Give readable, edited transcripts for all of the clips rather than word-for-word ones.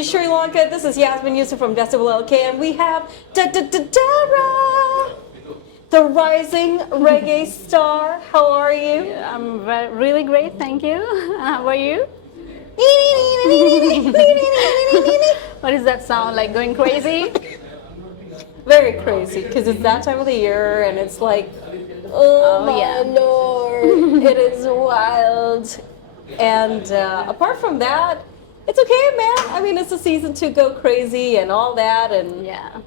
to Sri Lanka. This is Yasmin Yusuf from DecibelLK, and we have Dara, the rising reggae star. How are you? I'm really great, thank you. How are you? What does that sound like? Going crazy? Very crazy, because it's that time of the year, and it's like, oh my yeah. lord, it is wild. And apart from that, it's okay, man. I mean, it's a season to go crazy and all that, and Yeah.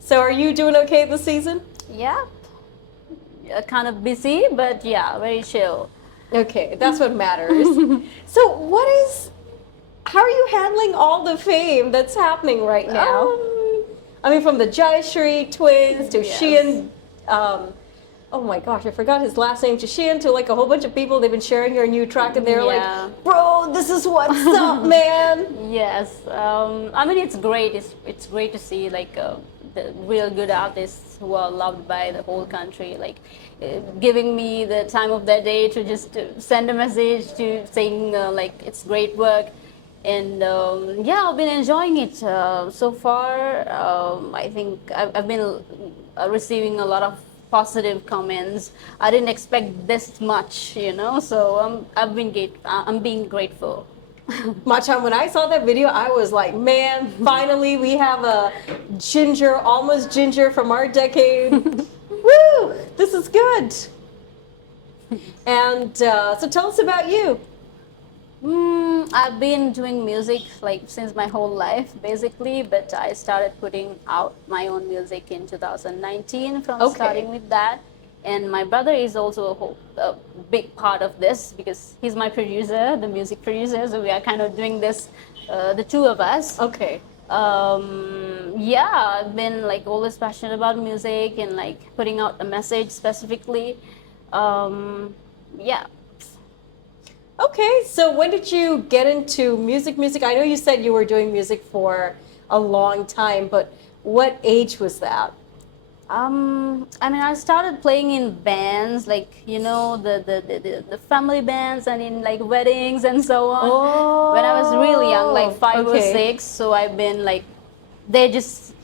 so are you doing okay this season? Yeah. Kind of busy, but yeah, very chill. Okay, that's what matters. So how are you handling all the fame that's happening right now? I mean, from the Jayashree twins to Yes. Sheehan, oh my gosh, I forgot his last name, to Sheehan, to like a whole bunch of people. They've been sharing your new track, and they're Yeah. like, bro, this is what's up, man. Yes. I mean, it's great. It's great to see like the real good artists who are loved by the whole country, like giving me the time of their day to just send a message to saying like it's great work. And yeah, I've been enjoying it so far. I think I've been receiving a lot of positive comments. I didn't expect this much, you know. So I'm being grateful. Machan, when I saw that video, I was like, man, finally we have a almost ginger from our decade. Woo, this is good. And so tell us about you. I've been doing music like since my whole life, basically, but I started putting out my own music in 2019 from starting with that. And my brother is also a big part of this because he's my producer, the music producer, so we are kind of doing this, the two of us. Okay. Yeah, I've been like always passionate about music and like putting out a message specifically. Yeah. Okay, so when did you get into music? I know you said you were doing music for a long time, but what age was that? I mean, I started playing in bands, like, you know, the family bands and in like weddings and so on. Oh, when I was really young, like 5 or okay. 6, so I've been like, they just,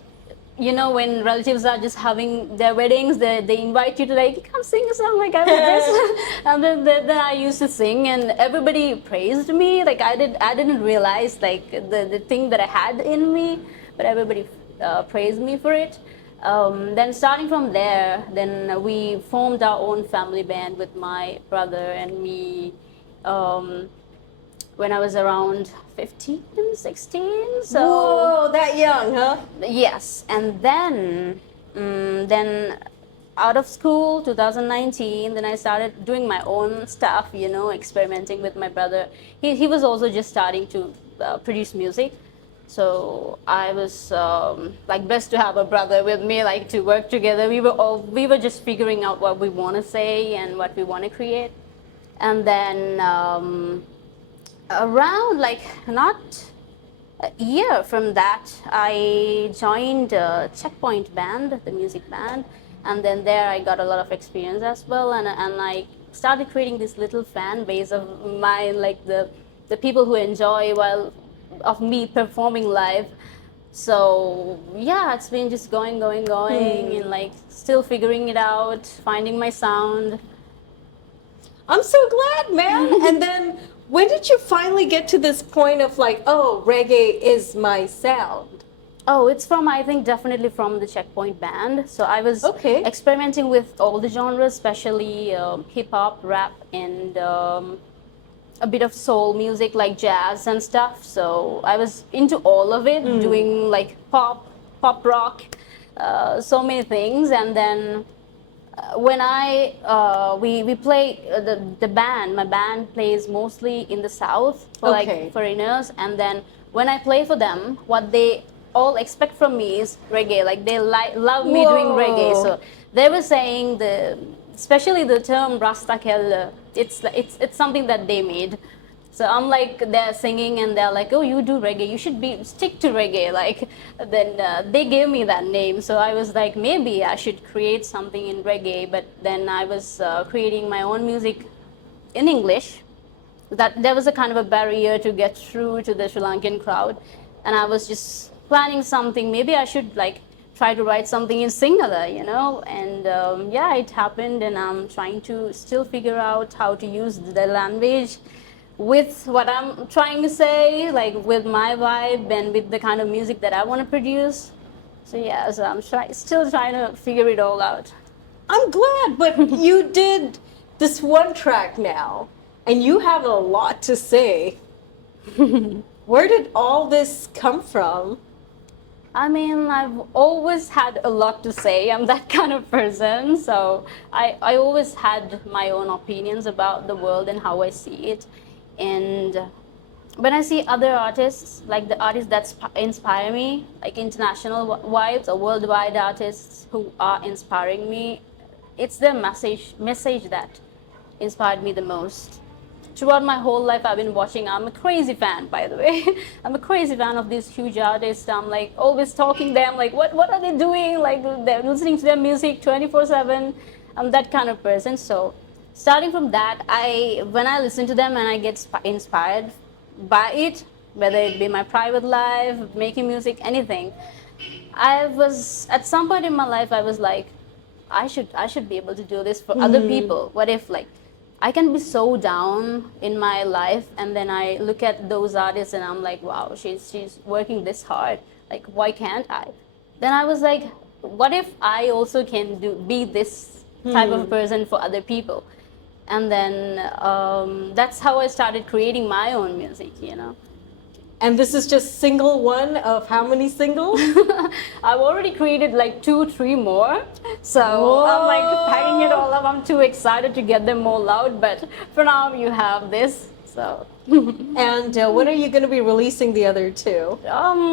you know, when relatives are just having their weddings, they invite you to like, come sing a song like I did this. And then I used to sing and everybody praised me. Like I didn't realize like the thing that I had in me, but everybody praised me for it. Then starting from there, then we formed our own family band with my brother and me when I was around 15, 16. So whoa, that young, huh? yes, and then out of school, 2019, then I started doing my own stuff, you know, experimenting with my brother. He was also just starting to produce music. So I was like blessed to have a brother with me, like to work together. We were just figuring out what we want to say and what we want to create. And then around like not a year from that, I joined Checkpoint band, the music band, and then there I got a lot of experience as well, and I started creating this little fan base of mine, like the people who enjoy of me performing live. So yeah, it's been just going and like still figuring it out, finding my sound. I'm so glad, man. And then when did you finally get to this point of like, oh, reggae is my sound? Oh, it's from, I think, definitely from the Checkpoint band. So I was experimenting with all the genres, especially hip hop, rap, and a bit of soul music like jazz and stuff. So I was into all of it, doing like pop rock, so many things. And then when we play the band, my band plays mostly in the south for like foreigners. And then when I play for them, what they all expect from me is reggae. Like they love me doing reggae. So they were saying especially the term Rasta Kella, it's something that they made. So I'm like, they're singing and they're like, oh, you do reggae, you should stick to reggae. Like, then they gave me that name. So I was like, maybe I should create something in reggae. But then I was creating my own music in English. that there was a kind of a barrier to get through to the Sri Lankan crowd, and I was just planning something. Maybe I should like try to write something in Sinhala, you know, and yeah, it happened, and I'm trying to still figure out how to use the language with what I'm trying to say, like with my vibe and with the kind of music that I want to produce. So yeah, so I'm still trying to figure it all out. I'm glad, but you did this one track now, and you have a lot to say. Where did all this come from? I mean, I've always had a lot to say. I'm that kind of person. So I always had my own opinions about the world and how I see it. And when I see other artists, like the artists that inspire me, like international vibes or worldwide artists who are inspiring me, it's their message that inspired me the most. Throughout my whole life, I've been watching. I'm a crazy fan, by the way. I'm a crazy fan of these huge artists. I'm like always talking to them, like what are they doing? Like they're listening to their music 24/7. I'm that kind of person. So starting from that, when I listen to them and I get inspired by it, whether it be my private life, making music, anything, I was at some point in my life I was like, I should be able to do this for other people. What if like I can be so down in my life, and then I look at those artists and I'm like, wow, she's working this hard. Like, why can't I? Then I was like, what if I also can be this type of person for other people? And then that's how I started creating my own music, you know. And this is just single one of how many singles? I've already created like 2-3 more. So whoa. I'm like packing it all up. I'm too excited to get them all out. But for now, you have this. So. And when are you going to be releasing the other two?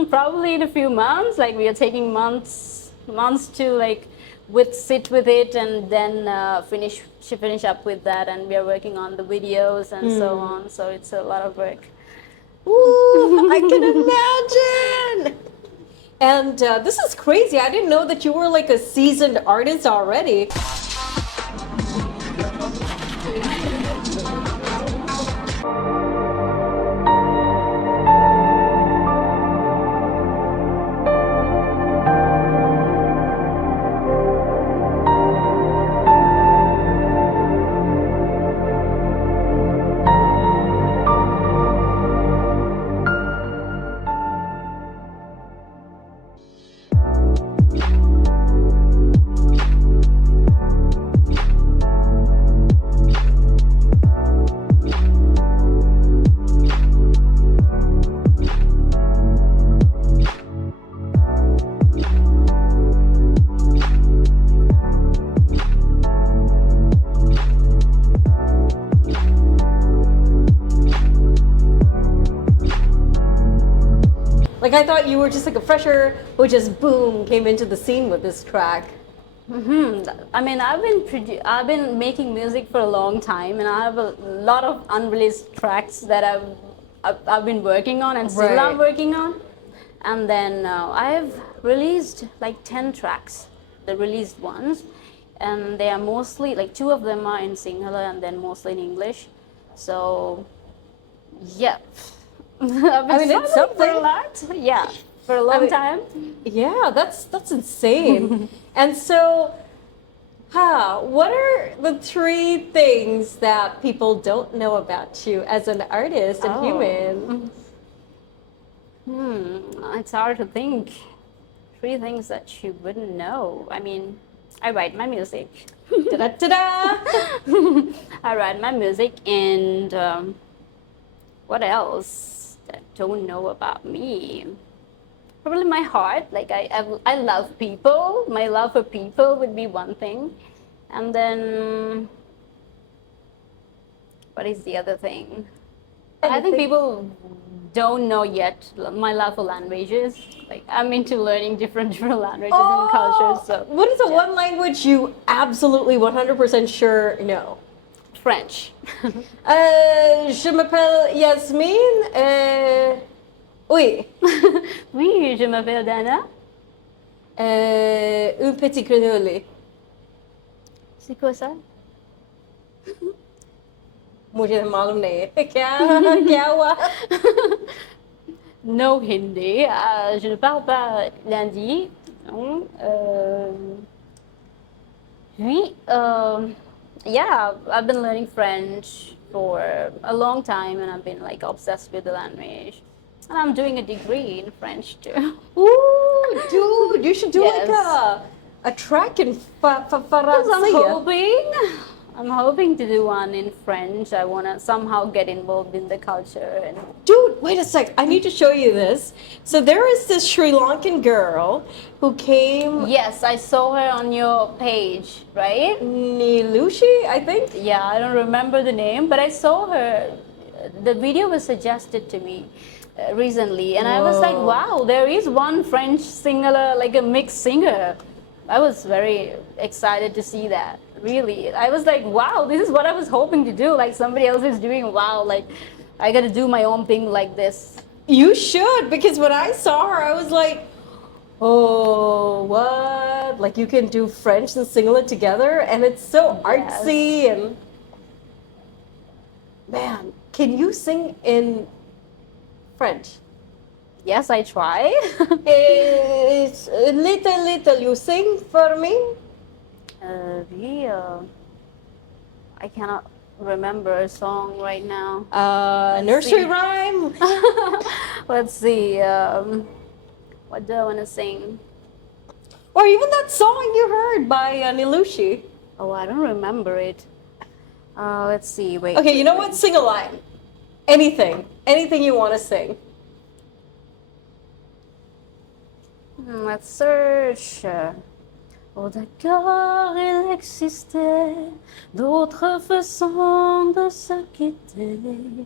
Probably in a few months. Like we are taking months to like sit with it, and then finish up with that. And we are working on the videos and so on. So it's a lot of work. Ooh, I can imagine. And this is crazy. I didn't know that you were like a seasoned artist already. Like I thought you were just like a fresher who just boom came into the scene with this track. I mean, I've been making music for a long time, and I have a lot of unreleased tracks that I've been working on and still I'm working on. And then I've released like 10 tracks, the released ones, and they are mostly like 2 of them are in Sinhala and then mostly in English. So yeah. I mean, it's something for a lot. Yeah, for a long time. Yeah, that's insane. And so, what are the 3 things that people don't know about you as an artist and human? It's hard to think. 3 things that you wouldn't know. I mean, I write my music. Ta-da! I write my music, and what else? Don't know about me. Probably my heart. Like I love people. My love for people would be one thing, and then what is the other thing? I think people don't know yet my love for languages. Like I'm into learning different languages and cultures. So what is the one language you absolutely 100% sure know? French. Je m'appelle Yasmine. Oui. Oui, je m'appelle Dhana. Un petit grenouille. C'est quoi ça? मुझे मालूम नहीं है क्या क्या हुआ No Hindi. Je ne parle pas lundi. Non. Oui. Yeah, I've been learning French for a long time, and I've been like obsessed with the language. And I'm doing a degree in French too. Ooh, dude, you should do Yes. like a track in Because Faransé. I'm hoping to do one in French. I want to somehow get involved in the culture. And Dude, wait a sec. I need to show you this. So there is this Sri Lankan girl who came. yes, I saw her on your page, right? Nilushi, I think. Yeah, I don't remember the name, but I saw her. The video was suggested to me recently, and I was like, Whoa. wow, there is one French singer, like a mixed singer. I was very excited to see that. Really, I was like, wow, this is what I was hoping to do. Like somebody else is doing. Wow, like I got to do my own thing like this. You should, because when I saw her, I was like, oh, what? Like you can do French and Singlet together, and it's so artsy and. Man, can you sing in French? Yes, I try. It's little. You sing for me? I cannot remember a song right now. Nursery see. rhyme. Let's see. What do I want to sing? Or even that song you heard by Nilushi. Oh, I don't remember it. Let's see. Wait. Okay, you know what? Sing a line. Anything you want to sing. Let's search. Oh d'accord, il existait d'autres façons de se quitter.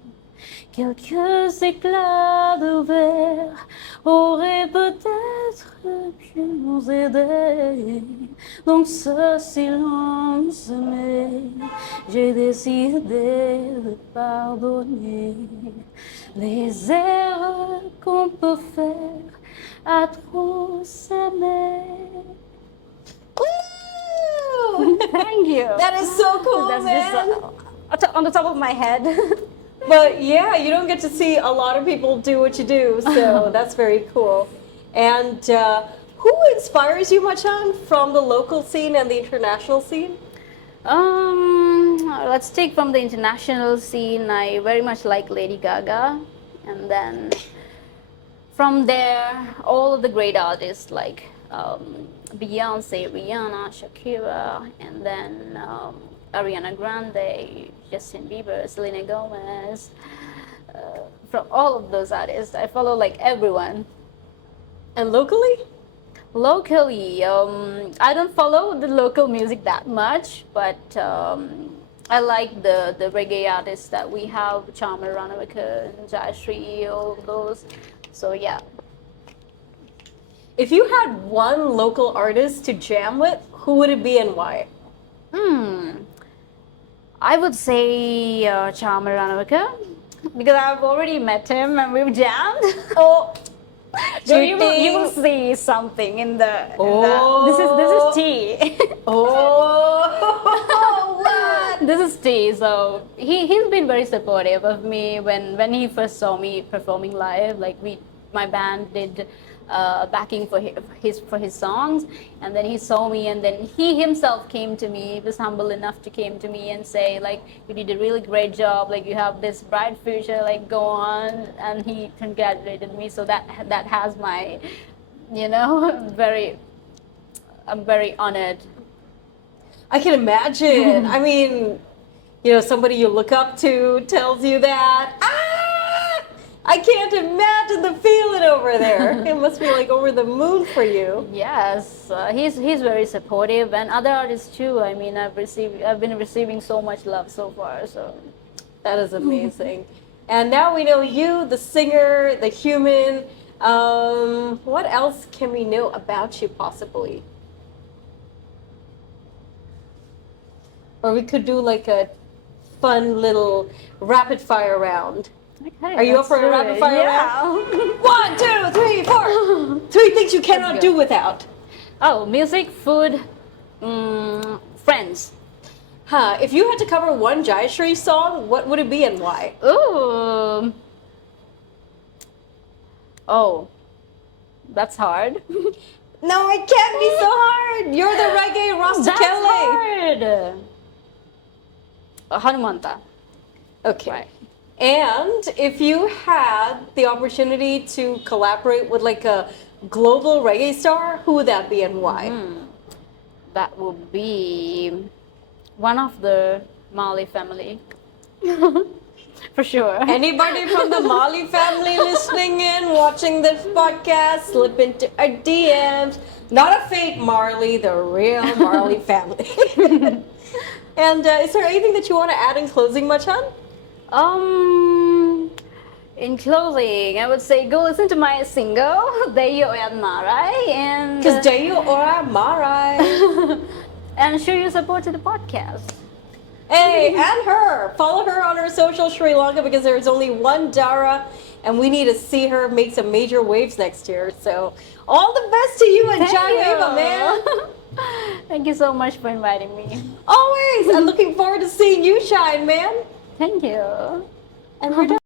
Quelques éclats de verre auraient peut-être pu nous aider. Dans ce silence, mais j'ai décidé de pardonner les erreurs qu'on peut faire à trop s'aimer. Ooh! Thank you. That is so cool, That's man. just on the top of my head. But yeah, you don't get to see a lot of people do what you do, so that's very cool. And who inspires you, Machan, from the local scene and the international scene? Let's take from the international scene. I very much like Lady Gaga, and then from there, all of the great artists like Beyonce, Rihanna, Shakira, and then Ariana Grande, Justin Bieber, Selena Gomez. From all of those artists, I follow like everyone. And locally? Locally, I don't follow the local music that much, but I like the reggae artists that we have, Charmer Ranawaka and Jayashree, all of those. So yeah. If you had one local artist to jam with, who would it be and why? I would say Charmer Ranawaka, because I've already met him and we've jammed. Oh, so you will see something in the. This is tea. Oh, what? This is T. So he's been very supportive of me when he first saw me performing live. Like my band did backing for his songs, and then he saw me, and then he himself came to me. He was humble enough to came to me and say like, you did a really great job. Like you have this bright future. Like go on, and he congratulated me. So that has my, I'm very honored. I can imagine. I mean, somebody you look up to tells you that. I can't imagine the feeling over there. It must be like over the moon for you. Yes, he's very supportive, and other artists too. I mean, I've been receiving so much love so far. So that is amazing. And now we know you, the singer, the human. What else can we know about you possibly? Or we could do like a fun little rapid fire round. Okay, are you up for a rapid fire round? 1, 2, 3, 4. 3 things you cannot do without. Oh, music, food, friends. If you had to cover one Jayashree song, what would it be and why? Ooh. Oh, that's hard. No, it can't be so hard. You're the reggae Rasta That's Kelle. hard. Hanumanta. Okay. Right. And if you had the opportunity to collaborate with like a global reggae star, who would that be and why? That would be one of the Mali family. For sure. Anybody from the Mali family listening in, watching this podcast, slip into our DMs. Not a fake Marley, the real Marley family. And is there anything that you want to add in closing, Machan? In closing, I would say go listen to my single, Dayo and Marai, and Because Dayo Ora Marai. and show your support to the podcast. Hey, and her. Follow her on her social Sri Lanka because there's only one Dara, and we need to see her make some major waves next year. So, all the best to you and Jaiweva, man. Thank you so much for inviting me. Always. I'm looking forward to seeing you shine, man. Thank you. And we're done.